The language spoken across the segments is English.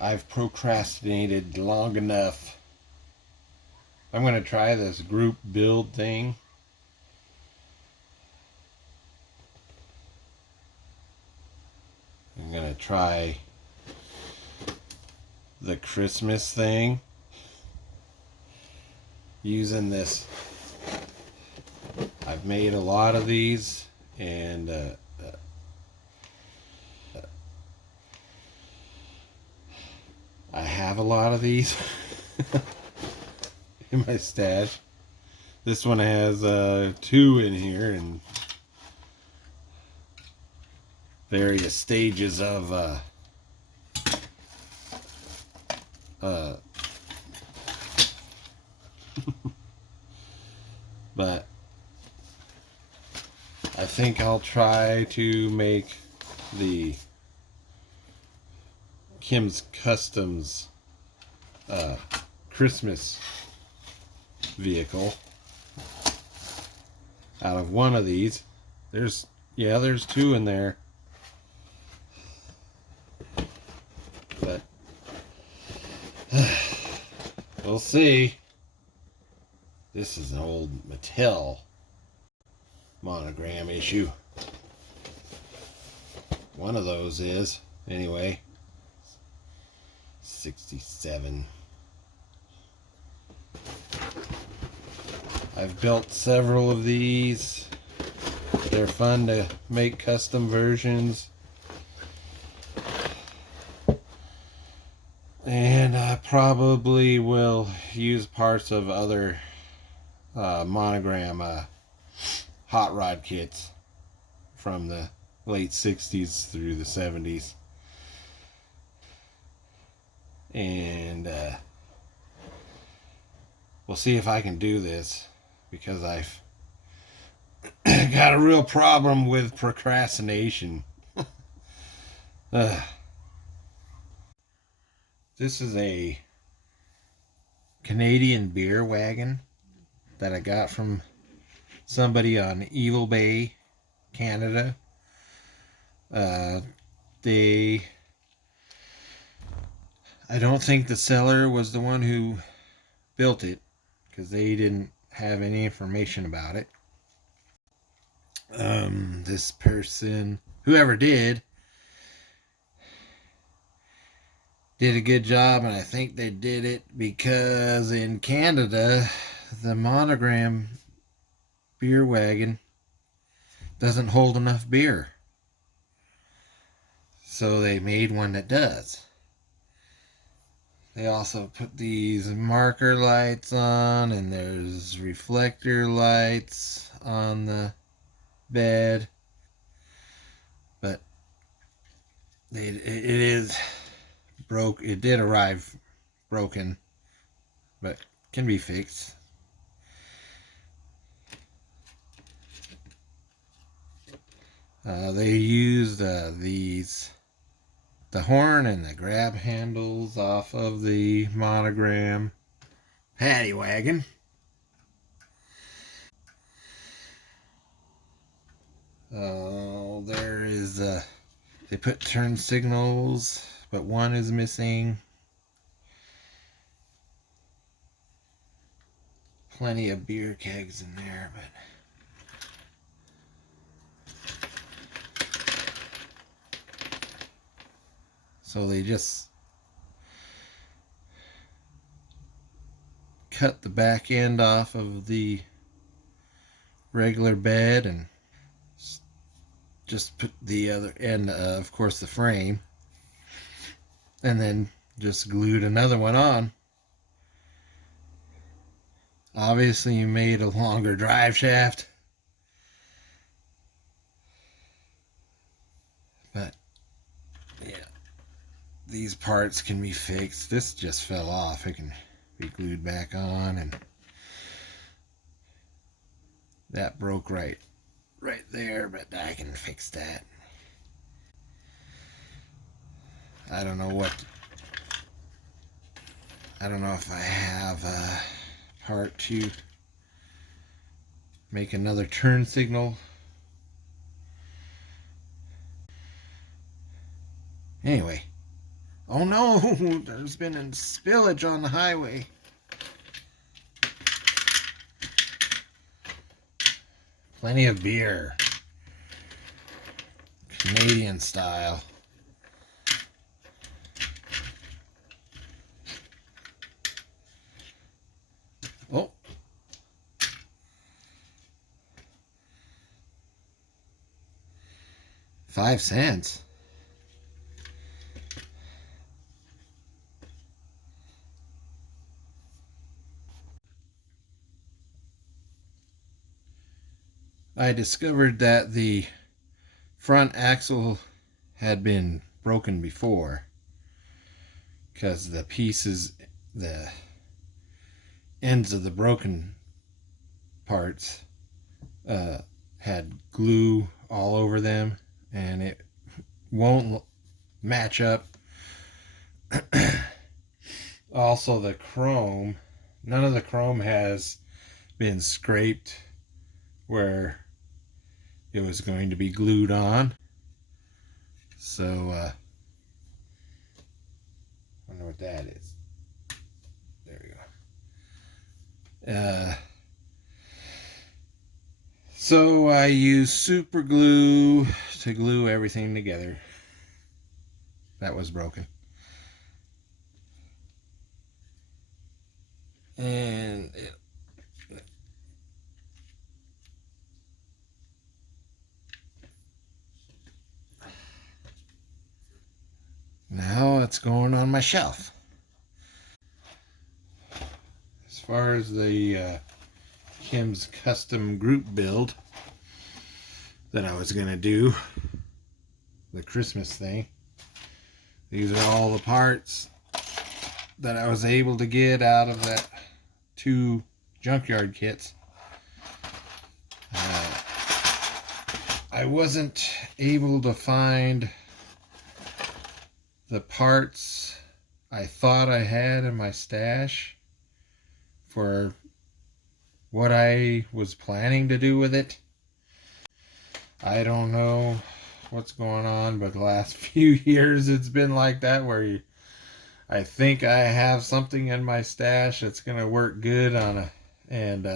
I've procrastinated long enough. I'm going to try this group build thing. I'm going to try the Christmas thing using this. I've made a lot of these, and I have a lot of these in my stash. This one has 2 in here, and various stages of but I think I'll try to make the Kim's Customs Christmas vehicle out of one of these. There's 2 in there, but we'll see. This is an old Mattel Monogram issue. One of those is, anyway, 67. I've built several of these. They're fun to make custom versions. And I probably will use parts of other Monogram hot rod kits from the late 60s through the 70s. And we'll see if I can do this, because I've got a real problem with procrastination. This is a Canadian beer wagon that I got from somebody on Evil Bay, Canada. I don't think the seller was the one who built it, because they didn't have any information about it. This person, whoever did a good job, and I think they did it because in Canada, the Monogram Beer Wagon doesn't hold enough beer. So they made one that does. They also put these marker lights on, and there's reflector lights on the bed. But it is broke. It did arrive broken, but can be fixed. They used the horn and the grab handles off of the Monogram paddy wagon. There is they put turn signals, but one is missing. Plenty of beer kegs in there, but so they just cut the back end off of the regular bed and just put the other end, of course, the frame, and then just glued another one on. Obviously, you made a longer drive shaft, but yeah, these parts can be fixed. This just fell off. It can be glued back on, and that broke right there, but I can fix that. I don't know if I have a part to make another turn signal. Anyway, Oh no, there's been a spillage on the highway. Plenty of beer. Canadian style. Oh. $0.05. I discovered that the front axle had been broken before because the pieces, the ends of the broken parts had glue all over them, and it won't match up. Also, the chrome, none of the chrome has been scraped where it was going to be glued on. So, I wonder what that is. There we go. So I use super glue to glue everything together that was broken. And now it's going on my shelf. As far as the Kim's custom group build that I was going to do, the Christmas thing, these are all the parts that I was able to get out of that 2 junkyard kits. I wasn't able to find the parts I thought I had in my stash for what I was planning to do with it. I don't know what's going on, but the last few years it's been like that, where I think I have something in my stash that's going to work good on and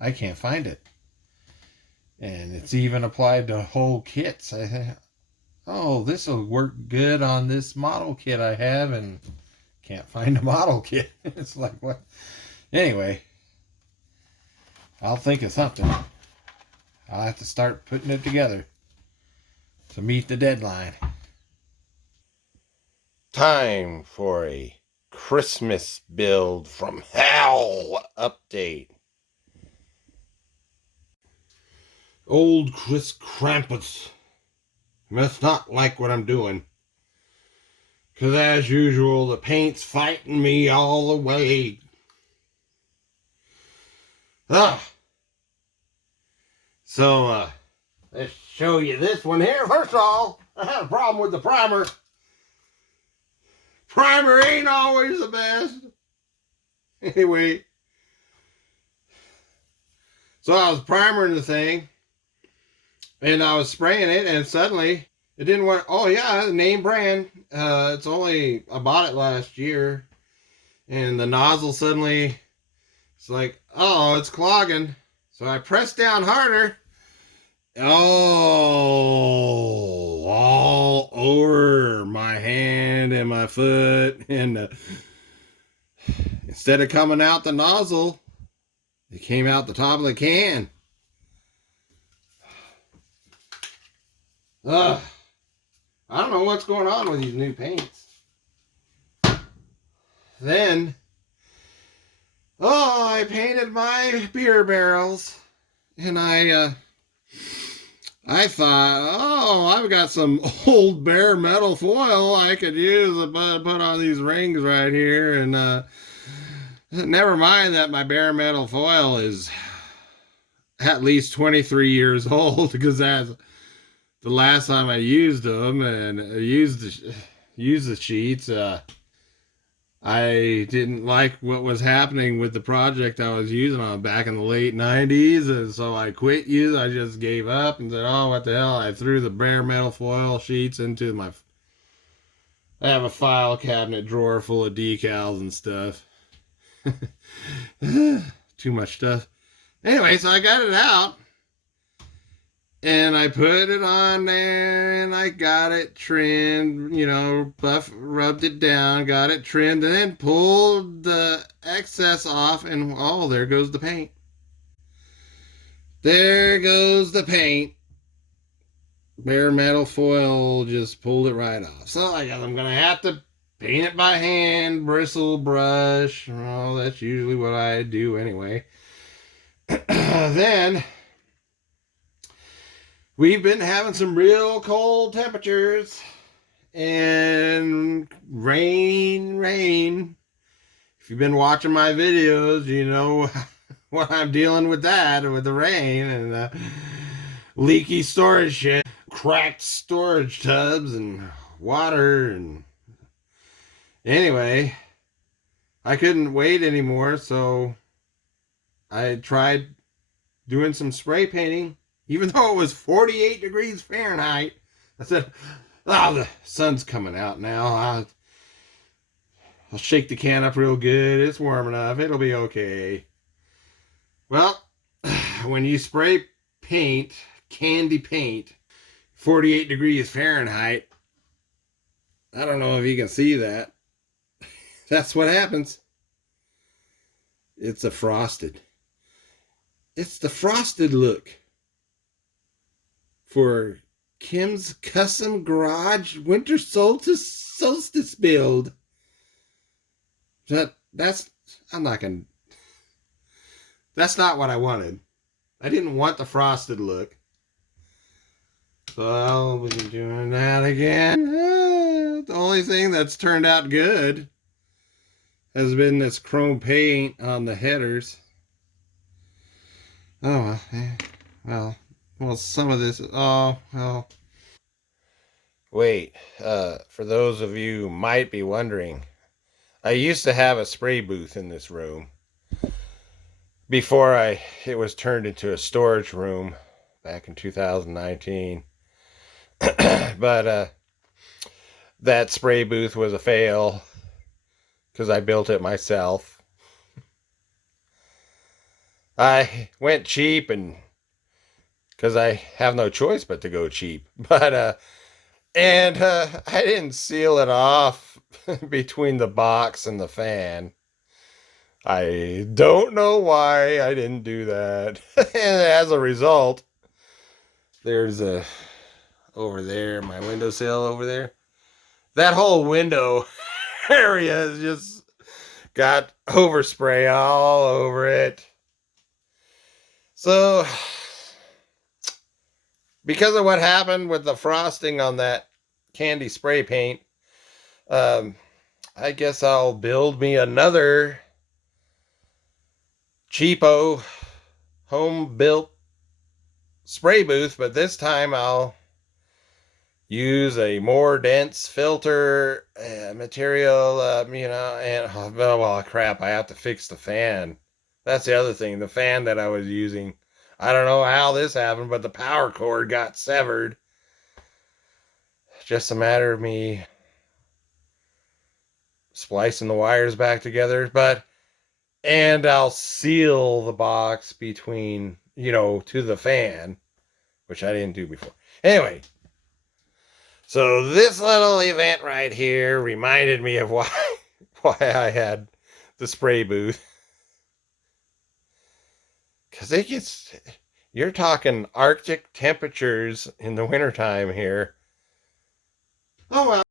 I can't find it. And it's even applied to whole kits. I think, oh, this will work good on this model kit I have, and can't find a model kit. It's like, what? Anyway, I'll think of something. I'll have to start putting it together to meet the deadline. Time for a Christmas build from hell update. Old Chris Krampus must not like what I'm doing, because as usual the paint's fighting me all the way. So let's show you this one here. First of all, I had a problem with the primer. Primer ain't always the best. Anyway, so I was primering the thing, and I was spraying it, and suddenly it didn't want. Oh yeah, name brand. It's only, I bought it last year, and the nozzle suddenly, it's like, oh, it's clogging. So I pressed down harder. Oh, all over my hand and my foot, and instead of coming out the nozzle, it came out the top of the can. I don't know what's going on with these new paints. Then, I painted my beer barrels, and I thought, I've got some old bare metal foil I could use to put on these rings right here, and never mind that my bare metal foil is at least 23 years old, because that's the last time I used them, and used the sheets. I didn't like what was happening with the project I was using on back in the late 90s, and so I quit using. I just gave up and said, oh, what the hell. I threw the bare metal foil sheets into my I have a file cabinet drawer full of decals and stuff. Too much stuff. Anyway, so I got it out. And I put it on there and I got it trimmed, rubbed it down, got it trimmed, and then pulled the excess off, and oh, there goes the paint. There goes the paint. Bare metal foil just pulled it right off. So I guess I'm going to have to paint it by hand, bristle brush. Well, that's usually what I do anyway. Then we've been having some real cold temperatures and rain. If you've been watching my videos, you know what I'm dealing with that, with the rain and the leaky storage shit, cracked storage tubs and water. And anyway, I couldn't wait anymore, so I tried doing some spray painting, even though it was 48 degrees Fahrenheit. I said, oh, the sun's coming out now. I'll shake the can up real good. It's warm enough. It'll be okay. Well, when you spray paint, candy paint, 48 degrees Fahrenheit, I don't know if you can see that. That's what happens. It's frosted. It's the frosted look for Kim's custom garage winter solstice build. That's not what I wanted. I didn't want the frosted look. So I'll be doing that again. The only thing that's turned out good has been this chrome paint on the headers. Oh, well, some of this, oh, well. Wait, for those of you who might be wondering, I used to have a spray booth in this room before it was turned into a storage room back in 2019. But that spray booth was a fail because I built it myself. I went cheap, and because I have no choice but to go cheap. But I didn't seal it off between the box and the fan. I don't know why I didn't do that. And as a result, there's over there, my windowsill over there. That whole window area has just got overspray all over it. So, because of what happened with the frosting on that candy spray paint, I guess I'll build me another cheapo home built spray booth, but this time I'll use a more dense filter material, and well, crap, I have to fix the fan. That's the other thing, the fan that I was using. I don't know how this happened, but the power cord got severed. Just a matter of me splicing the wires back together, and I'll seal the box between, to the fan, which I didn't do before. Anyway, so this little event right here reminded me of why I had the spray booth. Because you're talking Arctic temperatures in the wintertime here. Oh well.